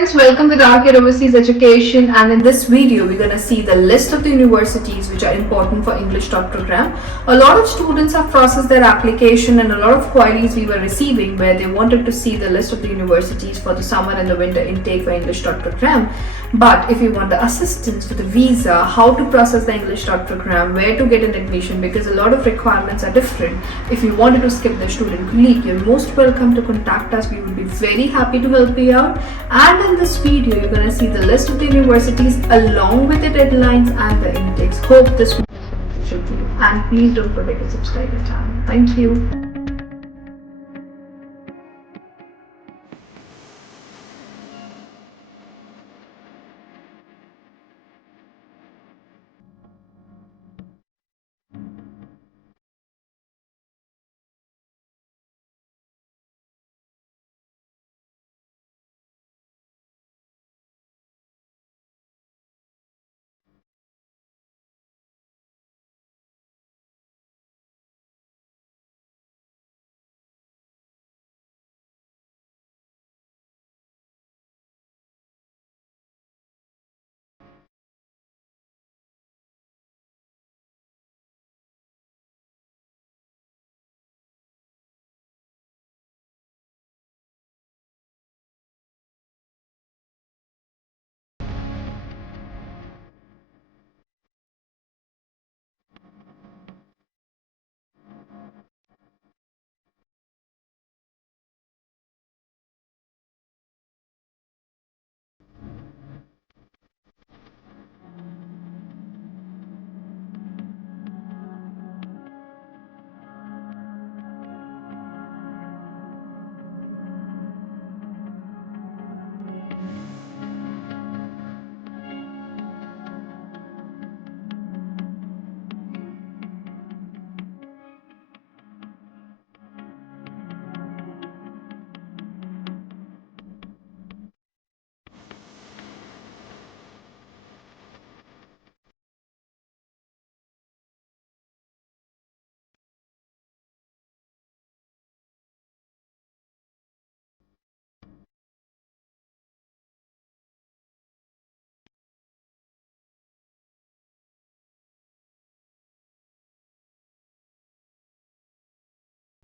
friends, welcome with Rcare Overseas Education, and in this video we're going to see the list of the universities which are important for English Top program. A lot of students have processed their application and a lot of queries we were receiving where they wanted to see the list of the universities for the summer and the winter intake for English Top program. But if you want the assistance for the visa, how to process the English Top program, where to get an admission, because a lot of requirements are different. If you wanted to skip the student colleague, you're most welcome to contact us. We would be very happy to help you out. And in this video, you're going to see the list of the universities along with the deadlines and the intakes. Hope this will be beneficial to you. And please don't forget to subscribe to the channel. Thank you.